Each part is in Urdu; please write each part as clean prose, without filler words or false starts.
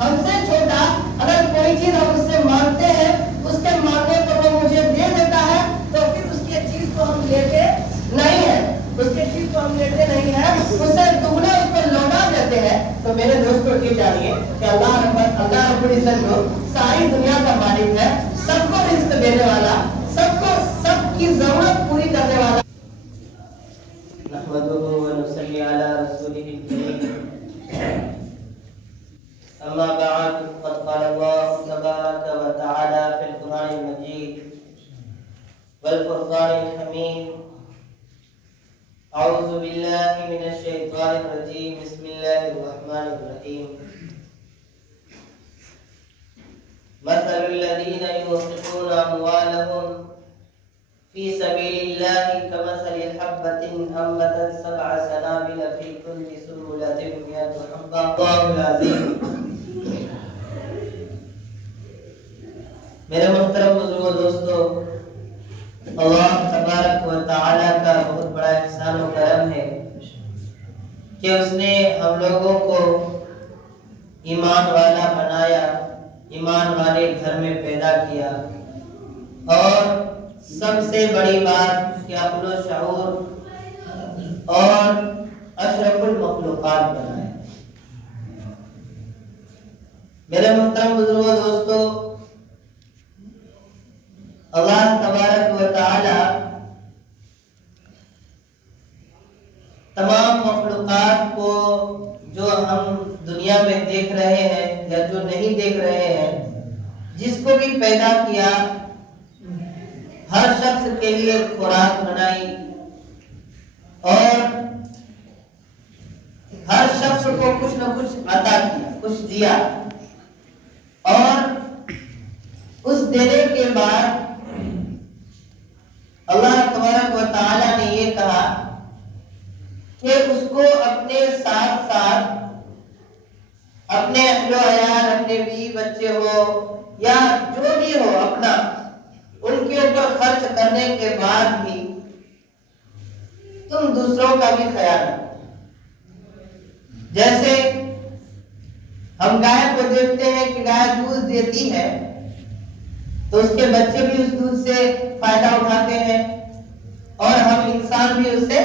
ہم سے چھوٹا اگر کوئی چیز ہم اس سے مانگتے ہیں، اس کے مانگنے پر وہ مجھے دے دیتا ہے، تو پھر اس کی چیز کو ہم لیتے نہیں ہیں، اس کی چیز کو ہم لیتے نہیں ہیں، اس سے دگنا اس کو لوٹا دیتے ہیں۔ تو میرے دوستوں یہ جانیے کہ اللہ رب العزت جو ساری دنیا کا مالک ہے، سب کو رزق دینے والا، سب کی ضرورت پوری کرنے والا۔ نحمده ونصلي على رسوله الكريم، اما بعد، فقد قال الله تبارك وتعالى في القرآن المجيد والفرقان الحميد: اعوذ بالله من الشيطان الرجيم، بسم الله الرحمن الرحيم، مثل الذين ينفقون أموالهم في سبيل الله كمثل حبة أنبتت 7 سنابل في كل سنبلة 100 حبة، الله العظيم۔ میرے محترم بزرگوں دوستو، اللہ تبارک و تعالی کا بہت بڑا احسان و کرم ہے کہ اس نے ہم لوگوں کو ایمان والا بنایا، ایمان والے گھر میں پیدا کیا، اور سب سے بڑی بات کہ عقل و شعور اور اشرف المخلوقات بنائے۔ میرے محترم بزرگوں دوستو، اللہ تبارک و تعالی تمام مخلوقات کو جو ہم دنیا میں دیکھ رہے ہیں یا جو نہیں دیکھ رہے ہیں، جس کو بھی پیدا کیا، ہر شخص کے لیے خوراک بنائی، اور ہر شخص کو کچھ نہ کچھ عطا کیا، کچھ دیا، اور اس دینے کے بعد اللہ تبارک و تعالی نے یہ کہا کہ اس کو اپنے ساتھ ساتھ اپنے اہل و عیال، اپنے بیوی بچے ہو یا جو بھی ہو اپنا، ان کے اوپر خرچ کرنے کے بعد بھی تم دوسروں کا بھی خیال رکھو۔ جیسے ہم گائے کو دیکھتے ہیں کہ گائے دودھ دیتی ہے، تو اس کے بچے بھی اس دودھ سے فائدہ اٹھاتے ہیں، اور ہم انسان بھی اس سے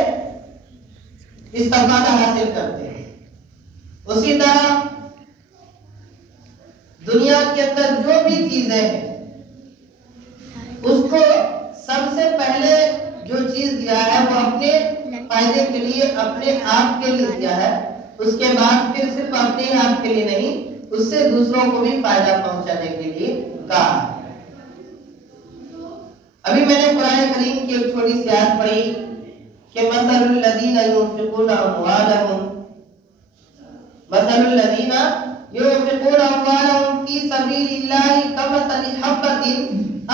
استفادہ حاصل کرتے ہیں۔ اسی طرح دنیا کے اندر جو بھی چیزیں ہیں، اس کو سب سے پہلے جو چیز دیا ہے وہ اپنے فائدے کے لیے، اپنے آپ کے لیے دیا ہے، اس کے بعد پھر صرف اپنے آپ کے لیے نہیں، اس سے دوسروں کو بھی فائدہ پہنچانے کے لیے کہا ہے۔ ابھی میں نے قرآن کریم کی ایک چھوٹی سی آیت پڑھی کہ مثل الذین ينفقون اموالهم، مثل الذین ينفقون اموالهم في سبيل الله كمثل حبة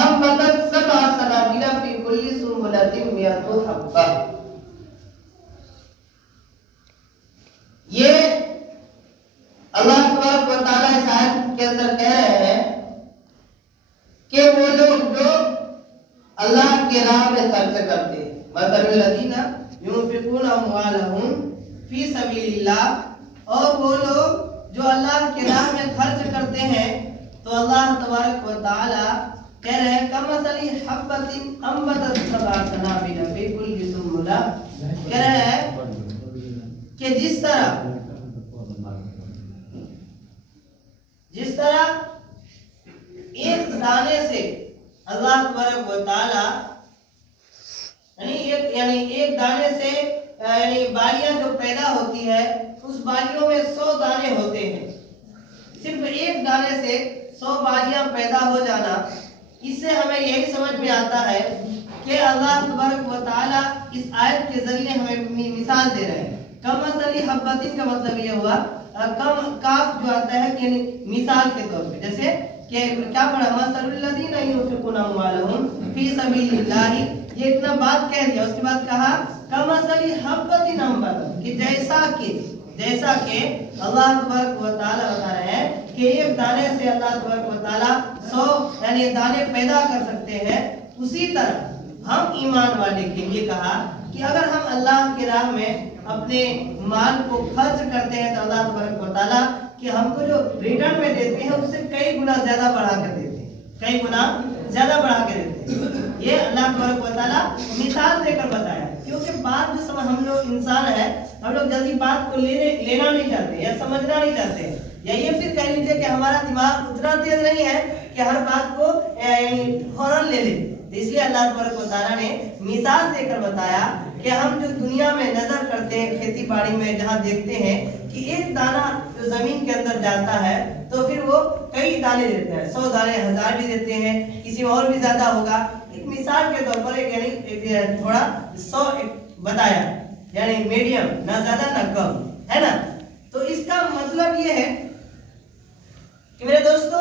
انبتت 7 سنابل في كل سنبلة 100 حبة۔ یہ اللہ تبارک و تعالیٰ اس آیت کے اندر کہہ رہے ہیں کہ وہ لوگ جو اللہ کی راہ میں خرچ کرتے ہیں، مثل الذین ينفقون اموالهم في سبيل اللہ، اور وہ لوگ جو اللہ کی راہ میں خرچ کرتے ہیں، تو اللہ تبارک و تعالی کہہ رہے ہیں کمثل حبۃ انبتت 7 سنابل فی کل سنبلہ، کہہ رہے ہیں کہ جس طرح ایک دانے سے اللہ تبارک و تعالی یعنی ایک دانے سے بالیاں جو پیدا ہوتی ہے، اس بالیوں میں 100 دانے ہوتے ہیں، صرف ایک دانے سے 100 بالیاں پیدا ہو جانا، اس سے ہمیں یہی سمجھ میں آتا ہے کہ اللہ تبارک و تعالی اس آیت کے ذریعے ہمیں مثال دے رہے ہیں۔ کمثل حبۃ کا مطلب یہ ہوا، کاف جو آتا ہے یعنی مثال کے طور پہ، جیسے کہ کیا پڑھا، مثل الذین ينفقون اموالهم فی سبیل اللہ، یہ اتنا بات کہہ دیا، اس کے بعد کہا کمثل حبۃ انبتت، کہ جیسا کہ اللہ تبارک و تعالی بتا رہے ہیں کہ ایک دانے سے اللہ تبارک و تعالی 100 یعنی دانے پیدا کر سکتے ہیں، اسی طرح ہم ایمان والے کے لیے کہا کہ اگر ہم اللہ کی راہ میں اپنے مال کو خرچ کرتے ہیں تو اللہ تبارک و تعالی کہ ہم کو جو ریٹرن میں دیتے ہیں اس سے کئی گنا زیادہ بڑھا کر دیتے ہیں، کئی گنا زیادہ بڑھا کے دیتے ہیں۔ یہ اللہ تبارک و تعالیٰ مثال دے کر بتایا، کیونکہ بات جو سمجھ ہم لوگ انسان ہے، ہم لوگ جلدی بات کو لینا نہیں چاہتے یا سمجھنا نہیں چاہتے، یا یہ پھر کہہ لیجیے کہ ہمارا دماغ اتنا تیز نہیں ہے کہ ہر بات کو فوراً لے لے۔ اس لیے اللہ تبارک و تعالیٰ نے مثال دے کر بتایا کہ ہم جو دنیا میں نظر کرتے ہیں، کھیتی باڑی میں جہاں دیکھتے ہیں کہ ایک دانہ جو زمین کے اندر جاتا ہے تو پھر وہ کئی دانے دیتے ہیں، 100 دانے 1000 بھی دیتے ہیں، کسی اور بھی زیادہ ہوگا۔ ایک مثال کے طور پر یعنی تھوڑا 100 بتایا، یعنی میڈیم، نہ زیادہ نہ کم، ہے نا۔ تو اس کا مطلب یہ ہے کہ میرے دوستو،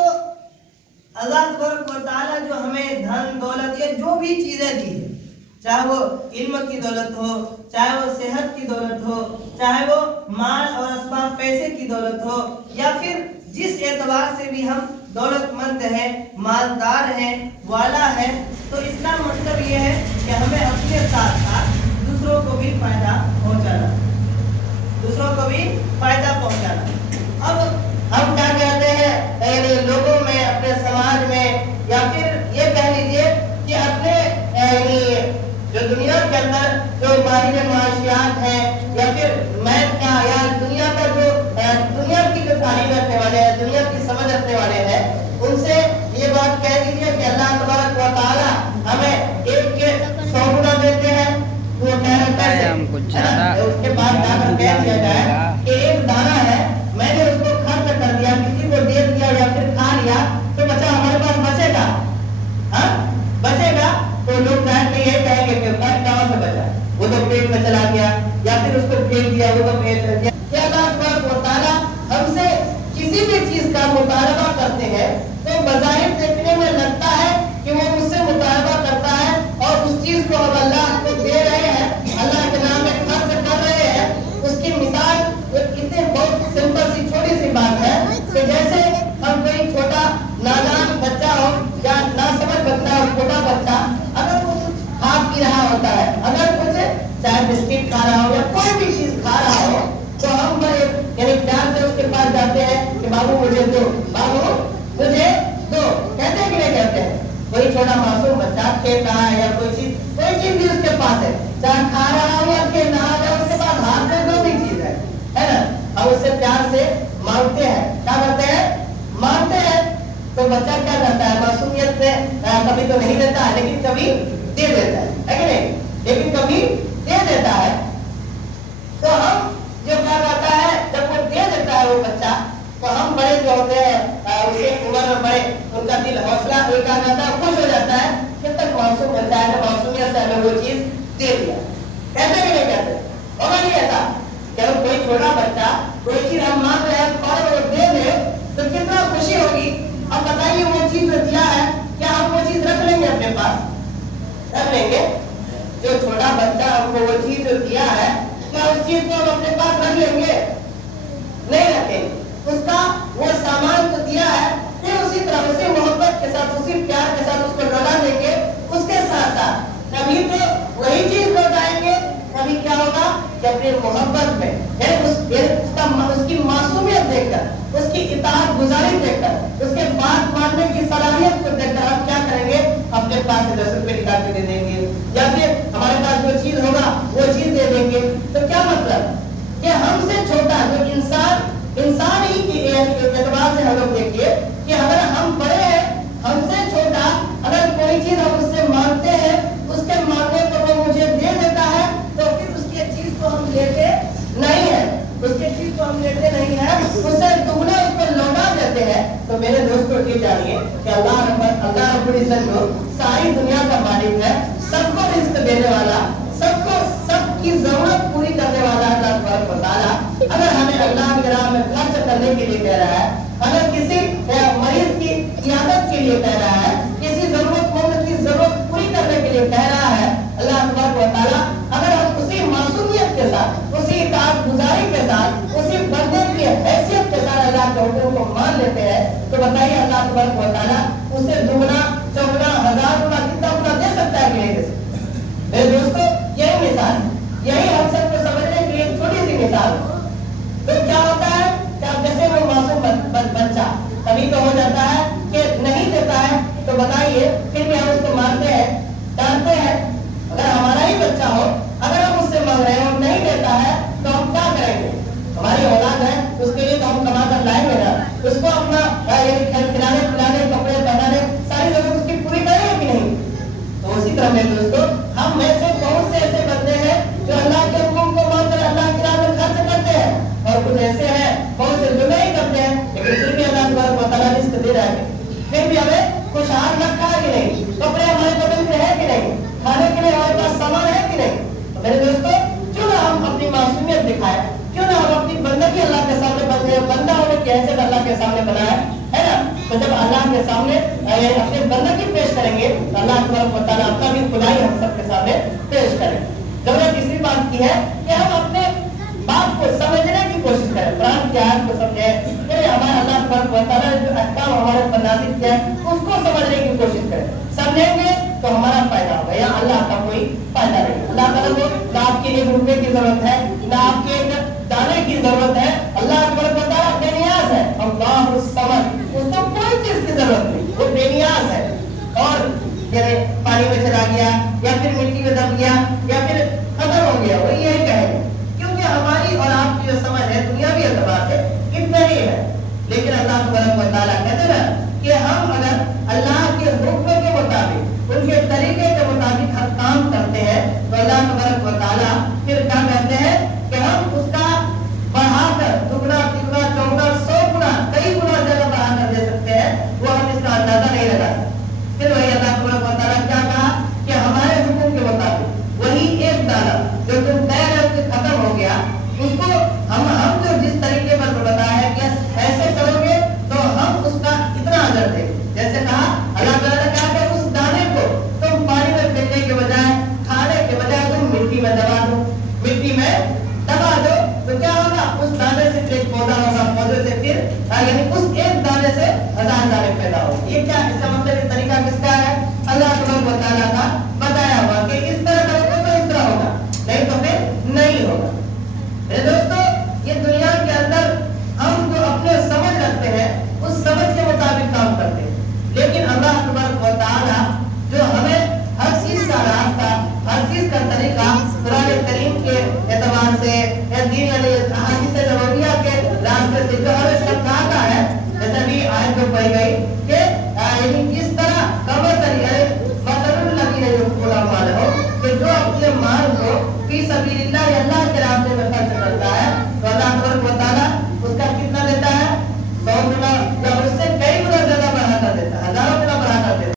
اللہ تبارک و تعالیٰ جو ہمیں دھن دولت یا جو بھی چیزیں دی ہے، چاہے وہ علم کی دولت ہو، چاہے وہ صحت کی دولت ہو، چاہے وہ مال اور اسباب پیسے کی دولت ہو، یا پھر جس اعتبار سے بھی ہم دولت مند ہیں، مالدار ہیں، والا ہے، تو اس کا مطلب یہ ہے کہ ہمیں اپنے ساتھ ساتھ دوسروں کو بھی فائدہ پہنچانا، دوسروں کو بھی فائدہ پہنچانا۔ اب ہم کیا کہتے ہیں لوگوں میں، اپنے سماج میں، یا پھر یہ کہہ لیجیے کہ اپنے جو دنیا کے اندر جو ماہر معاشیات ہیں، یا پھر میتھ کا یا دنیا کا جو دنیا کی جو تعلیم رکھنے والے ہیں، دنیا کی سمجھ رکھنے والے ہیں، ان سے یہ بات کہہ دیجیے کہ اللہ تبارک و تعالیٰ ہمیں ایک کے 100 گنا دیتے ہیں، وہ کہہ رہتا ہے اس کے بعد جا کر کہہ دیا جائے کہ ایک دانہ ہے، میں نے اس کو خرچ کر دیا، کسی کو دے دیا یا پھر کھا لیا، تو بچہ ہمارے پاس بچے گا، ہاں بچے گا، تو لوگ یہ کہیں گے کہ کہاں سے بچا، وہ تو پیٹ میں چلا گیا، یا پھر اس کو پھینک دیا، وہ تو پیٹ میں کیا۔ اللہ تبارک و تعالیٰ ہم سے کسی بھی چیز کا مطالبہ کرتے ہیں تو بظاہر دیکھنے میں لگتا ہے کہ وہ مجھ سے مطالبہ کرتا ہے، اور اس چیز کو ہم اللہ کو دے رہے ہیں، اللہ کے نام میں خرچ کر رہے ہیں۔ اس کی مثال اتنی بہت سمپل سی چھوٹی سی بات ہے کہ جیسے ہم کوئی چھوٹا نادان بچہ ہو یا ناسمجھ بچہ ہو، چھوٹا بچہ اگر وہ کچھ کھا پی رہا ہوتا ہے، اگر کچھ چاہے بسکٹ کھا رہا ہو یا کوئی بھی چیز کھا رہا ہو، تو ہم بڑے یعنی پیار سے اس کے پاس جاتے ہیں کہ بابو مجھے دو، بابو مجھے دو، کہتے ہیں کہ نہیں کہتے ہیں؟ کوئی چھوٹا معصوم بچہ کھیل رہا ہے یا کوئی چیز بھی اس کے پاس ہے، چاہے کھا رہا ہو یا کھیل رہا ہو، اس کے پاس ہاتھ میں جو بھی چیز ہے نا، ہم اس سے پیار سے مانگتے ہیں، کیا کرتے ہیں؟ مانگتے ہیں۔ تو بچہ کیا کرتا ہے؟ معصومیت میں کبھی تو نہیں دیتا ہے، لیکن کبھی دے دیتا ہے کہ نہیں؟ لیکن کبھی دے دیتا ہے۔ تو ہم جو کیا کرتا ہے، جب وہ دے دیتا ہے وہ بچہ، تو ہم بڑے جو ہوتے ہیں اسے عمر میں بڑے، ان کا دل حوصلہ کیا کرتا ہے، خوش ہو جاتا ہے کہ تک معصوم بچہ ہے، معصومیت سے ہمیں وہ چیز دے دیا۔ کہتے کہ نہیں کہتے؟ ہوگا نہیں ایسا؟ جب کوئی چھوٹا بچہ کوئی چیز ہم مانگ رہے ہیں اور وہ دے دے تو کتنا خوشی ہوگی۔ اب بتائیے وہ چیز جو دیا ہے، کیا ہم وہ چیز رکھ لیں گے اپنے پاس؟ رکھ لیں گے؟ جو چھوٹا بچہ ہم کو وہ چیز جو دیا ہے، کیا اس چیز کو ہم اپنے پاس رکھ لیں گے؟ نہیں رکھیں گے۔ اس کا وہ سامان جو دیا ہے، پھر اسی طرح اسی محبت کے ساتھ، اسی پیار کے ساتھ اس کو لوٹا دیں گے۔ اس کے ساتھ ساتھ کبھی تو وہی چیز لوٹائیں گے، کبھی کیا ہوگا کہ اپنی محبت میں اس کی معصومیت دیکھ کر، اس کی اطاعت گزاری دیکھ کر، اس کے بات ماننے کی صلاحیت کو دیکھ کر ہم کیا کریں گے؟ اپنے پاس سے 10 روپے نکال کے دے دیں گے، یا پھر ہمارے پاس جو چیز ہوگا وہ چیز دے دیں گے۔ تو کیا مطلب کہ ہم سے چھوٹا جو انسان ہی کے اعتبار سے ہم لوگ دیکھیے کہ اگر ہم بڑے ہیں، ہم سے چھوٹا اگر کوئی چیز ہم اس سے مانگتے ہیں، اس کے مانگنے پر وہ مجھے دے دیتا ہے، تو پھر اس کی چیز کو ہم لیتے نہیں ہے، اس کی چیز کو ہم لیتے نہیں ہے، اس سے دگنا اس کو لوٹا دیتے ہیں۔ تو میرے دوستوں یہ جانیے کہ اللہ رب العزت جو ساری دنیا کا مالک ہے، سب کو رزق دینے والا، سب کی ضرورت پوری کرنے والا اللہ تبارک و تعالیٰ اگر ہمیں اللہ کی راہ میں خرچ کرنے کے لیے کہہ رہا ہے، اگر کسی مریض کی عیادت کے لیے کہہ رہا ہے، کسی ضرورت مند کی ضرورت پوری کرنے کے لیے کہہ رہا ہے اللہ تبارک و تعالیٰ، اگر ہم اسی معصومیت کے ساتھ، اسی اطاعت گزاری کے ساتھ، اسی بندے کی حیثیت کے ساتھ اللہ کے حکم کو مان لیتے ہیں، تو بتائیے اللہ تبارک و تعالیٰ اسے دگنا چوگنا 1000 گنا کتنا گنا دے سکتا ہے کہ نہیں دے سکتا؟ میرے دوستو یہی مثال، یہی ہم سب کو سمجھنے کے لیے چھوٹی سی مثال۔ تو کیا ہوتا ہے کہ جیسے وہ معصوم حیثیت اللہ کے سامنے بنایا ہے نا. تو جب اللہ کے سامنے اپنے بندگی پیش کریں گے تو اللہ تبارک و تعالیٰ اپنا بھی خدائی ہم سب کے سامنے پیش کریں. ضرورت اسی بات کی ہے کہ ہم اپنے بات کو سمجھنے کی کوشش کریں, قرآن کی آیت کو سمجھیں, پھر ہمارے اللہ تبارک و تعالیٰ نے جو احکام ہمارے اوپر نازل کیا ہے اس کو سمجھنے کی کوشش کریں. سمجھیں گے تو ہمارا فائدہ ہوگا, یا اللہ کا کوئی فائدہ نہیں. اللہ تعالیٰ کو نہ آپ کے 1 روپے کی ضرورت ہے, نہ آپ کے 1 دانے کی ضرورت ہے. اللہ تبارک و تعالیٰ بے نیاز ہے, اللہ الصمد, اس کو کوئی چیز کی ضرورت نہیں, وہ بے نیاز ہے. اور پانی میں چلا گیا یا پھر مٹی میں دب گیا یا پھر ختم ہو گیا, وہ یہی کہیں گے, کیونکہ ہماری اور آپ کی جو سمجھ ہے دنیاوی اعتبار سے اتنا ہی ہے. لیکن اللہ تبارک و تعالیٰ کہتے ہیں کہ ہم اگر اللہ کے حکم کے مطابق, ان کے طریقے کے مطابق ہر کام کرتے ہیں تو اللہ تبارک و تعالیٰ پھر کیا کہتے ہیں کہ ہم اس کا بڑھا کر دگنا تگنا چوگنا 100 گنا کئی گنا زیادہ بڑھا کر دے سکتے ہیں, وہ ہم اس کا اندازہ نہیں لگا سکتے. پھر وہی اللہ تبارک و تعالیٰ کیا کہا کہ ہمارے حکم کے مطابق وہی 1 دانہ جو تم طے کر ختم ہو گیا, اس کو ہم جو جس طریقے پر بتایا ہے کہ ایسے کرو گے تو ہم اس کا اتنا اجر دیں گے. جیسے کہا اللہ تعالیٰ نے کہا کہ اس دانے کو تم پانی میں پھینکنے کے بجائے, کھانے کے بجائے تم مٹی میں دبا دو, مٹی میں دبا دو تو کیا ہوگا, اس دانے سے ایک پودا ہوگا, پودے سے پھر یعنی اس 1 دانے سے 1000 دانے پیدا ہوگی. یہ کیا اس کا